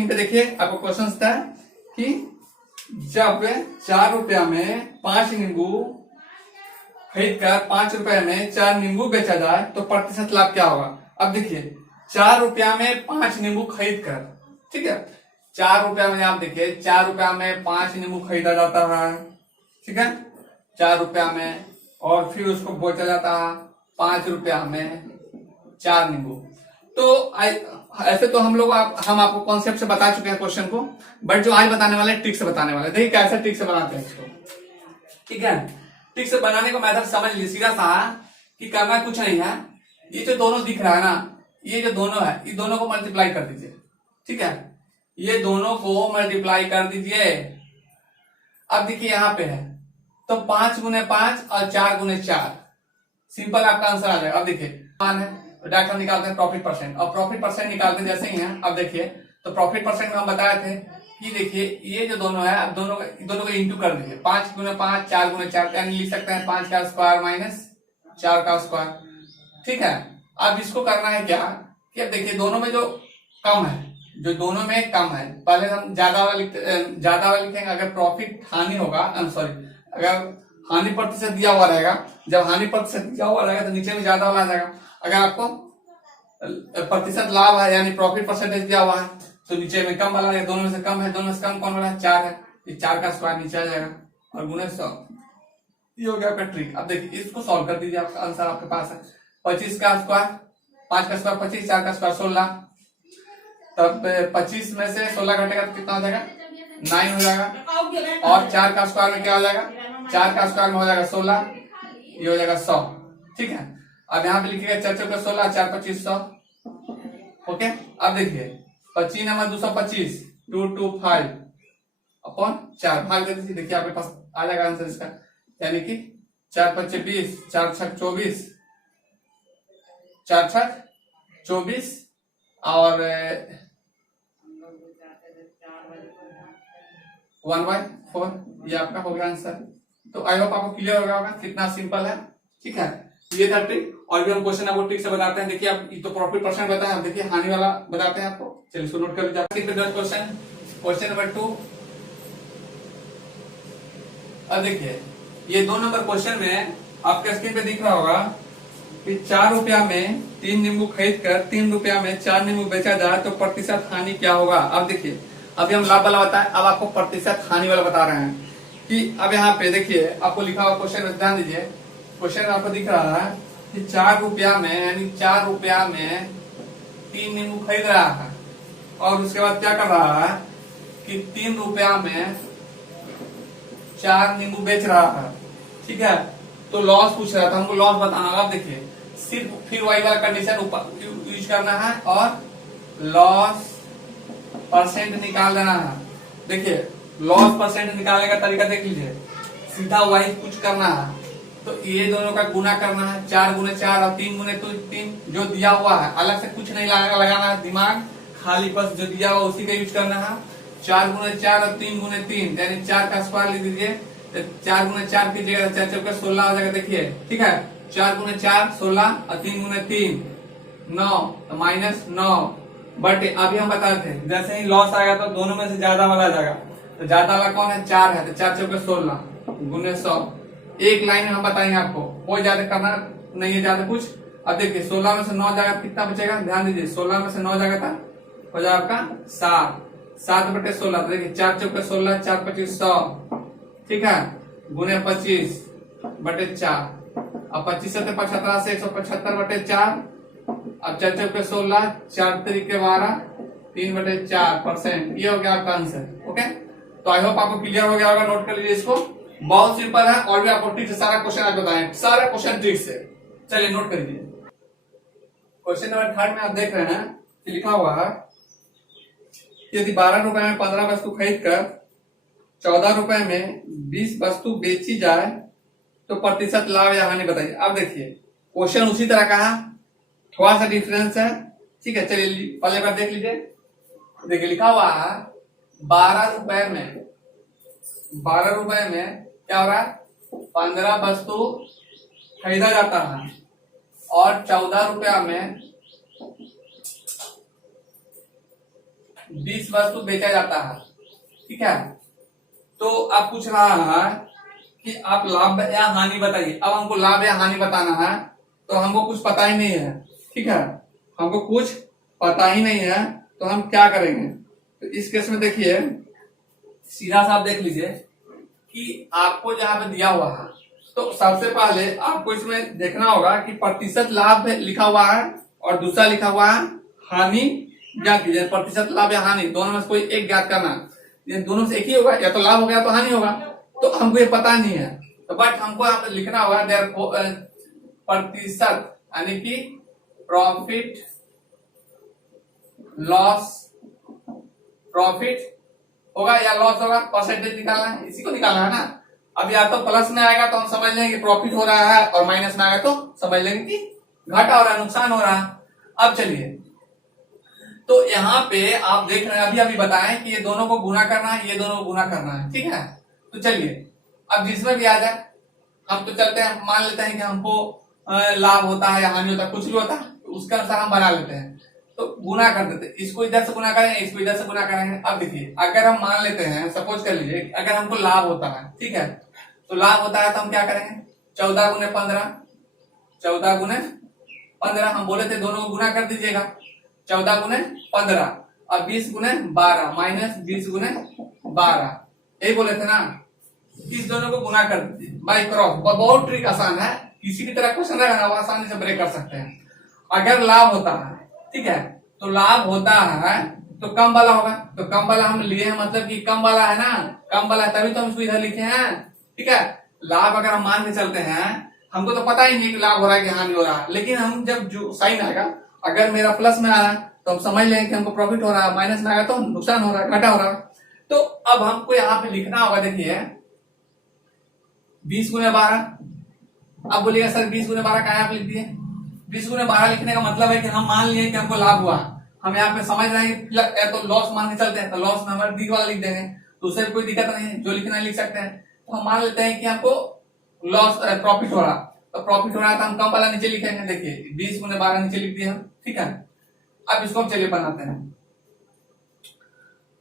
Screen पे देखिए, आपको क्वेश्चन था कि जब 4 रुपया में 5 नींबू खरीद कर 5 रुपए में 4 नींबू बेचा जाए तो प्रतिशत लाभ क्या होगा। अब देखिए 4 रुपया में 5 नींबू खरीद कर, ठीक है, 4 रुपया में आप देखिए 4 रुपया में 5 नींबू खरीदा जाता है, ठीक है, 4 रुपया में, और फिर उसको बेचा जाता है 5 रुपया में 4 नींबू। तो ऐसे तो हम आपको कॉन्सेप्ट से बता चुके हैं क्वेश्चन को, बट जो आज बताने वाले ट्रिक से बताने वाले, देखिए कैसे ट्रिक से बनाते हैं इसको, ठीक है। ट्रिक से बनाने का मेथड समझ लीजिए, सीधा सा कि करना कुछ नहीं है। ये जो दोनों दिख रहा है ना, ये जो दोनों है, ये दोनों को मल्टीप्लाई कर दीजिए, ठीक है, ये दोनों को मल्टीप्लाई कर दीजिए। अब देखिए यहाँ पे है तो 5 गुने 5 और 4 गुने 4, सिंपल आपका आंसर आ जाएगा। अब देखिए मान है तो डायरेक्ट हम निकालते हैं प्रॉफिट परसेंट, और प्रॉफिट परसेंट निकालते जैसे ही है। अब देखिए तो प्रॉफिट परसेंट में हम बताए थे कि देखिए ये जो दोनों है, अब दोनों को इंटू कर दीजिए, 5 गुने 5 4 गुने 4, यानी लिख सकते हैं 5 का स्क्वायर माइनस 4 का स्क्वायर, ठीक है। अब इसको करना है क्या कि अब देखिए दोनों में जो कम है, जो दोनों में कम है, पहले हम ज्यादा वाला लिखेंगे। अगर प्रॉफिट हानि होगा, सॉरी, अगर हानि प्रतिशत दिया हुआ रहेगा, जब हानि प्रतिशत दिया हुआ रहेगा तो नीचे में ज्यादा वाला आ जाएगा। अगर आपको प्रतिशत लाभ है यानी प्रॉफिट परसेंटेज दिया हुआ है तो नीचे में कम वाला है, दोनों में से कम है, दोनों में से कम कौन वाला है, 4 है, ये 4 का स्क्वायर नीचे आ जाएगा और गुणे 100। ये हो गया आपका ट्रिक। अब देखिए इसको सॉल्व कर दीजिए, आपका आंसर आपके पास है 25 का स्क्वायर, 5 का स्क्वायर 25, 4 का स्क्वायर 16, तब 25 में से 16 घटेगा तो कितना हो जाएगा, 9 हो जाएगा, और 4 का स्क्वायर में क्या हो जाएगा, 4 का स्क्वायर में हो जाएगा 16, ये हो जाएगा 100, ठीक है। अब यहाँ पे लिखिएगा 4 चौके 16, 4 25 100, ओके। अब देखिए 25 नंबर 225, 225 अपॉन 4 भाग दे दीजिए, देखिए आपके पास आ जाएगा आंसर इसका, यानी कि 4 5 20, 4 6 24, 4 6 24 और 1/4, ये आपका हो गया आंसर। तो आई होप आपको क्लियर हो गया होगा कितना सिंपल है, ठीक है। ये था ट्रिक, और भी हम क्वेश्चन आपको ट्रिक से बताते हैं। देखिए आप ये तो प्रॉफिट परसेंट बताया, हम देखिए हानि वाला बताते हैं आपको, चलिए इसको नोट कर लीजिए। Question number 2। अब देखिए ये 2 नंबर क्वेश्चन में आपके स्क्रीन पे दिख रहा होगा कि 4 रुपया में 3 नींबू खरीद कर 3 रुपया में 4 नींबू बेचा जाए तो प्रतिशत हानि क्या होगा। अब देखिए अभी हम लाभ वाला बताए, अब आपको प्रतिशत हानि वाला बता रहे हैं कि अब यहाँ पे देखिए आपको लिखा हुआ क्वेश्चन में ध्यान दीजिए। क्वेश्चन आपको दिख रहा है कि 4 रुपया में, यानी 4 रुपया में 3 नींबू खरीद रहा है, और उसके बाद क्या कर रहा है कि 3 रुपया में 4 नींबू बेच रहा है, ठीक है। तो लॉस पूछ रहा था, हमको लॉस बताना। अब देखिए सिर्फ फिर वही वाला कंडीशन यूज करना है और लॉस परसेंट निकाल देना है। देखिए लॉस परसेंट निकालने का तरीका देख लीजिए, सीधा वही कुछ करना है, तो ये दोनों का गुना करना है, 4 गुने 4 और 3 गुने 3, जो दिया हुआ है, अलग से कुछ नहीं लगाना है दिमाग, खाली बस जो दिया हुआ उसी का यूज करना है। 4 गुने 4 और 3 गुने 3, यानी 4 का स्क्वायर लिख दीजिए, 4 गुने 4 कीजिएगा 4 चौके 16 हो जाएगा, देखिए, ठीक है। 4 गुने 4 16 और 3 गुने 3 9, तो माइनस 9, बट अभी हम बता थे जैसे ही लॉस आएगा तो दोनों में से ज्यादा वाला आ जाएगा, तो ज्यादा वाला कौन है, 4 है, तो 4 चौके 16 गुने 100। एक लाइन में हम बताएंगे आपको, कोई ज्यादा करना नहीं है ज्यादा कुछ। अब देखिए 16 में से 9 जाएगा कितना बचेगा, ध्यान दीजिए, 16 में से 9 जाएगा था हो जाएगा आपका 7/16, तो देखिए 4 चौके 16, 4 25 100, ठीक है, गुने 25/4, अब 25 से 75 से 175/4, अब 4 चौके 16, 4 तरीके 12, 3/4%, ये हो गया आपका आंसर, ओके। तो आई होप आपको क्लियर हो गया होगा, नोट कर लीजिए इसको, बहुत सिंपल है, और भी आपको ट्रिक से सारा क्वेश्चन आप बताएं, सारा क्वेश्चन ट्रिक से। चलिए नोट कर लीजिए। क्वेश्चन नंबर 3 में आप देख रहे हैं कि लिखा हुआ है यदि 12 रुपए में 15 वस्तु खरीद कर 14 रुपए में 20 वस्तु बेची जाए तो प्रतिशत लाभ या हानि बताइए। अब देखिए क्वेश्चन उसी तरह का है, थोड़ा सा डिफरेंस है, ठीक है। चलिए पहले बार देख लीजिए, देखिए लिखा हुआ है 12 रुपए में क्या हो रहा है, 15 वस्तु खरीदा जाता है, और 14 रुपया में 20 वस्तु बेचा जाता है, ठीक है। तो अब पूछ रहा है कि आप लाभ या हानि बताइए। अब हमको लाभ या हानि बताना है, तो हमको कुछ पता ही नहीं है, ठीक है, हमको कुछ पता ही नहीं है, तो हम क्या करेंगे। तो इस केस में देखिए सीधा सा आप देख लीजिए कि आपको जहां पे दिया हुआ है, तो सबसे पहले आपको इसमें देखना होगा कि प्रतिशत लाभ लिखा हुआ है और दूसरा लिखा हुआ है हानि ज्ञात कीजिए। प्रतिशत लाभ या हानि दोनों में से कोई एक ज्ञात करना, ये दोनों से एक ही होगा, या तो लाभ होगा या तो हानि होगा। तो हमको ये पता नहीं है, तो बट हमको यहाँ पे लिखना होगा प्रतिशत, यानी कि प्रॉफिट लॉस, प्रॉफिट होगा या लॉस होगा, परसेंटेज निकालना है, इसी को निकालना है ना। अब या तो प्लस में आएगा तो हम समझ लेंगे कि प्रॉफिट हो रहा है, और माइनस में आएगा तो समझ लेंगे कि घाटा हो रहा है, नुकसान हो रहा है। अब चलिए, तो यहाँ पे आप देख रहे हैं अभी अभी बताएं कि ये दोनों को गुना करना है, ये दोनों को गुना करना है, ठीक है। तो चलिए अब जिसमें भी आ जाए, हम तो चलते हैं, मान लेते हैं कि हमको लाभ होता है या हानि होता है, कुछ भी होता है, तो उसके अनुसार हम बना लेते हैं। तो गुना कर देते हैं, इसको इधर से गुना करेंगे, इसको इधर से गुना करेंगे। अब देखिए अगर हम मान लेते हैं, सपोज कर लीजिए अगर हमको लाभ होता है, ठीक है, तो लाभ होता है तो हम क्या करेंगे, 14 गुने 15, 14 गुने 15, हम बोले थे दोनों को गुना कर दीजिएगा, 14 गुने 15 और 20 गुने 12 माइनस 20 गुने 12, यही बोले थे ना। इस दोनों को गुना कर दीजिए बाई क्रॉस। बहुत ट्रिक आसान है, किसी की तरह क्वेश्चन रहेगा वो आसानी से ब्रेक कर सकते हैं। अगर लाभ होता है, ठीक है, तो लाभ होता है तो कम वाला होगा, तो कम वाला हम लिए हैं, मतलब कि कम वाला है ना, कम वाला है, तभी तो हम इसको इधर लिखे हैं, ठीक है। लाभ अगर हम मान के चलते हैं, हमको तो पता ही नहीं कि लाभ हो रहा है कि हानि हो रहा है, लेकिन हम जब जो साइन आएगा, अगर मेरा प्लस में आ रहा है तो हम समझ लेंगे कि हमको प्रॉफिट हो रहा है, माइनस में आएगा तो नुकसान हो रहा है, घाटा हो रहा है। तो अब हमको यहाँ पे लिखना होगा, देखिए 20 गुने 12। अब बोलिएगा सर 20 गुने 12 कहाँ आप लिख दिए। 20 गुने 12 लिखने का मतलब है कि हम मान लिए कि हमको लाभ हुआ, हम यहाँ पे समझ रहे हैं तो लॉस मान के चलते हैं, तो लॉस में हमारे डी वाला लिख देंगे, तो उससे कोई दिक्कत नहीं है, जो लिखना है लिख सकते हैं। तो हम मान लेते हैं कि हमको लॉस प्रॉफिट हो रहा, तो प्रॉफिट हो रहा है तो हम कम वाला नीचे लिखेंगे, देखिए 20 गुने 12 नीचे लिख दिए हम, ठीक है। अब इसको हम चलिए बनाते हैं,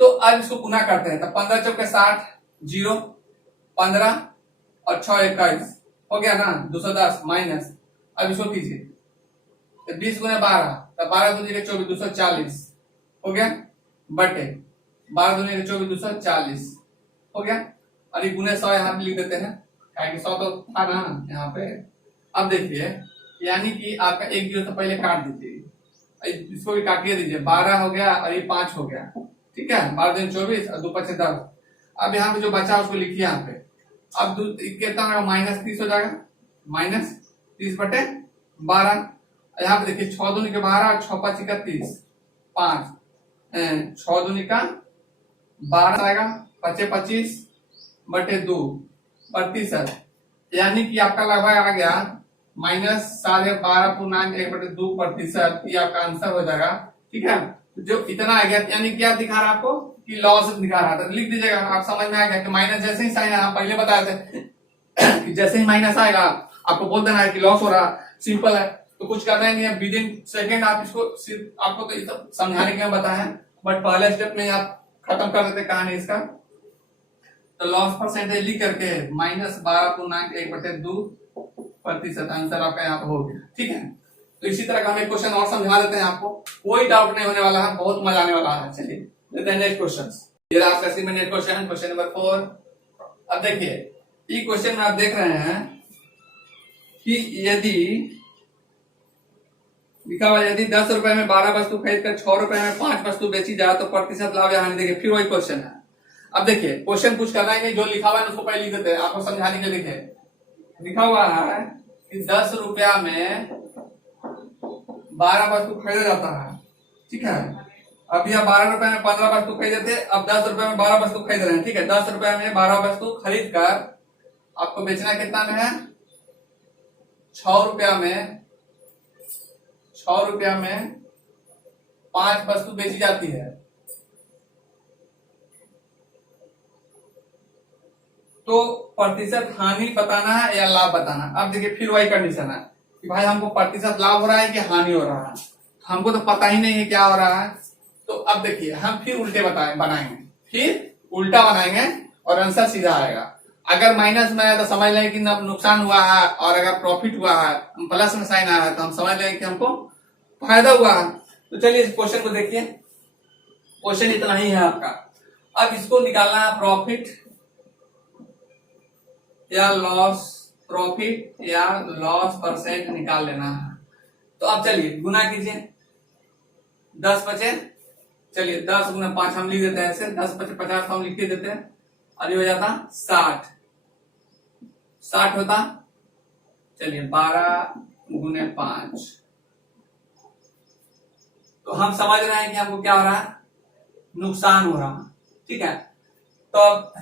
तो अब इसको गुना करते हैं, तो 15 चौके 60, 0 15 और 6 21 हो गया ना, 210 माइनस। अब इसको कीजिए, तो 20 गुने 12, तो 12 दूनी 24 240 हो गया, बटे 12 दूनी 24 240 हो गया, और ये गुने 100 यहाँ पे लिख देते हैं, क्योंकि 100 तो था ना यहाँ पे। अब देखिए यानी कि आपका एक जीरो तो पहले काट दीजिए, इसको भी काटिए दीजिए, 12 हो गया और ये 5 हो गया, ठीक है, 12 दूनी 24 और 2 5 10। अब यहाँ पे जो बचा उसको लिखिए यहाँ पे। अब कितना माइनस 30 हो जाएगा, माइनस 30 बटे 12। यहाँ पे देखिए 6 दूनी के 12 और 6 5 31 5, 6 दूनी का 12 आएगा, 5 25 बटे 2 प्रतिशत, यानी कि आपका लगभग आ गया माइनस 12.1/2%। ये आपका आंसर हो जाएगा, ठीक है। जो इतना आ गया, यानी क्या दिखा रहा है आपको कि लॉस दिखा रहा था, लिख दीजिएगा, आप समझ में आ गया कि माइनस जैसे ही साइन आया, पहले बताए थे कि जैसे ही माइनस आएगा आपको बोल देना है कि लॉस हो रहा, सिंपल है, तो कुछ करना ही नहीं है, विद इन सेकेंड आप इसको, सिर्फ आपको तो सब समझाने के लिए बताया, बट पहले स्टेप में आप खत्म कर देते कहानी इसका। तो लॉस परसेंटेज लिख करके माइनस 12.1/2% आंसर आपका यहाँ पे हो गया, ठीक है। तो इसी तरह का हम एक क्वेश्चन और समझा देते हैं आपको, कोई डाउट नहीं होने वाला है, बहुत मजा आने वाला है। चलिए लेते हैं नेक्स्ट क्वेश्चन। ये आपका नेक्स्ट क्वेश्चन, क्वेश्चन नंबर 4। अब देखिए ये क्वेश्चन में आप देख रहे हैं कि यदि लिखा हुआ, यदि 10 रुपए में 12 वस्तु खरीद कर 6 रुपए में 5 वस्तु बेची जाए तो प्रतिशत लाभ या हानि। देखिए फिर वही क्वेश्चन है। अब देखिए क्वेश्चन कुछ करना है, जो लिखा हुआ है उसको पहले लिख देते हैं, आपको समझाने के लिए। देखिए लिखा हुआ है कि 10 रुपया में 12 वस्तु खरीदा जाता है, ठीक है। अब यह 12 रुपए में 15 वस्तु खरीदे थे, अब 10 रुपए में 12 वस्तु खरीद रहे हैं, ठीक है। 10 रुपए में 12 वस्तु खरीद कर आपको बेचना कितना में है, 6 रुपया में 5 वस्तु बेची जाती है। तो प्रतिशत हानि बताना है या लाभ बताना। अब देखिए फिर वही कंडीशन है कि भाई हमको प्रतिशत लाभ हो रहा है कि हानि हो रहा है, हमको तो पता ही नहीं है क्या हो रहा है, तो अब देखिए हम फिर उल्टे बनाएंगे, फिर उल्टा बनाएंगे और आंसर सीधा आएगा। अगर माइनस में है तो समझ लेंगे कि नुकसान हुआ है, और अगर प्रॉफिट हुआ है, प्लस में साइन आया है, तो हम समझ लेंगे कि हमको फायदा हुआ है। तो चलिए इस क्वेश्चन को देखिए, क्वेश्चन इतना ही है आपका। अब इसको निकालना है प्रॉफिट या लॉस, प्रॉफिट या लॉस परसेंट निकाल लेना है। तो अब चलिए गुना कीजिए, 10 बचे, चलिए 10 गुना 5 हम लिख देते हैं ऐसे, 10 बचे 50 हम लिख के देते हैं, और ये हो जाता 60, 60 होता, चलिए 12 गुने 5। तो हम समझ रहे हैं कि हमको क्या हो रहा है, नुकसान हो रहा है, ठीक है। तो अब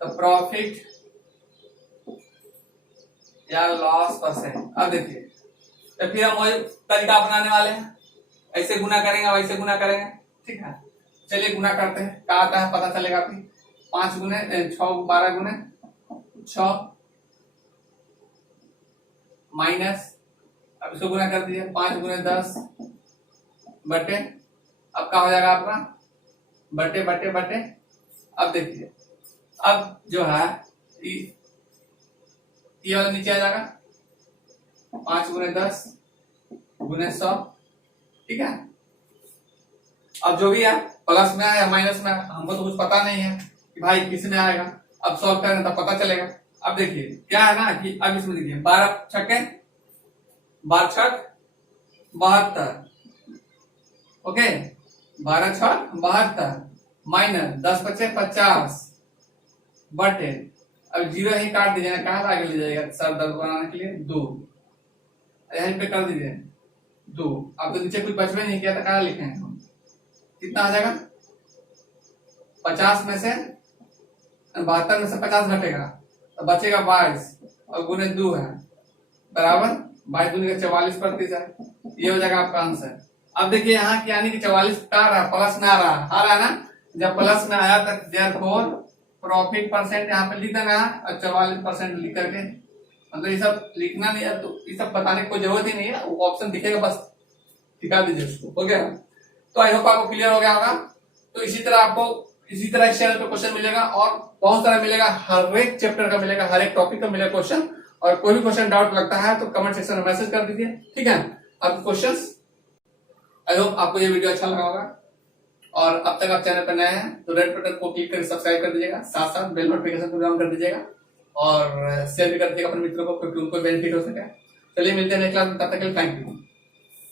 प्रॉफिट या लॉस परसेंट। अब देखिए, तो फिर हम वही तरीका अपनाने वाले हैं, ऐसे गुना करेंगे वैसे गुना करेंगे, ठीक है। चलिए गुना करते हैं, क्या आता है पता चलेगा। फिर 5 गुने 6, 12 गुने 6 माइनस, अब इसको गुना कर दीजिए, 5 गुने 10 बटे, अब क्या हो जाएगा आपका, बटे बटे बटे। अब देखिए, अब जो है ये वाला नीचे आ जाएगा, 5 गुने 10 गुने 100, ठीक है। अब जो भी है प्लस में या माइनस में, हमको तो कुछ पता नहीं है कि भाई किस में आएगा, अब सॉल्व करेंगे तब पता चलेगा। अब देखिए क्या है ना कि अब इसमें देखिए 12 छक्के 12 छक 72, ओके, 12 छक 72 माइनस 10 बचे 50 बटे, अब 0 ही काट दीजिए, कहाँ आगे ले जाएगा सर दर्द बनाने के लिए, 2 यहीं पे कर दीजिए 2। अब तो नीचे कुछ बचवे नहीं किया था, कहाँ लिखे हैं हम, कितना आ जाएगा, 50 में से 72 में से 50 घटेगा तो बचेगा 22, और गुने 2 है बराबर 22 दूनी 44%, ये हो जाएगा आपका आंसर। अब देखिए यहाँ यानी कि 44 का रहा, प्लस में आ रहा, आ रहा ना, जब प्लस में आया तक देयरफॉर प्रॉफिट परसेंट यहाँ पे लिख देना है, और 44% लिख करके, मतलब ये सब लिखना नहीं है, तो ये सब बताने की कोई जरूरत ही नहीं है, वो ऑप्शन दिखेगा बस टिका दीजिए उसको, हो गया। तो आई होप आपको क्लियर हो गया होगा। तो इसी तरह आपको इसी तरह इस चैनल पे क्वेश्चन मिलेगा, और बहुत सारा मिलेगा, हर एक चैप्टर का मिलेगा, हर एक टॉपिक का मिलेगा क्वेश्चन। और कोई भी क्वेश्चन डाउट लगता है तो कमेंट सेक्शन में मैसेज कर दीजिए, ठीक है। आपके क्वेश्चंस, आई होप आपको ये वीडियो अच्छा लगा होगा। और अब तक आप चैनल पर नए हैं तो रेड बटन को क्लिक कर सब्सक्राइब कर दीजिएगा, साथ साथ बेल नोटिफिकेशन को ऑन कर दीजिएगा, और शेयर भी कर दीजिएगा अपने मित्रों को, क्योंकि उनको बेनिफिट हो सके। चलिए मिलते हैं नेक्स्ट क्लास में, तब तक के लिए थैंक यू।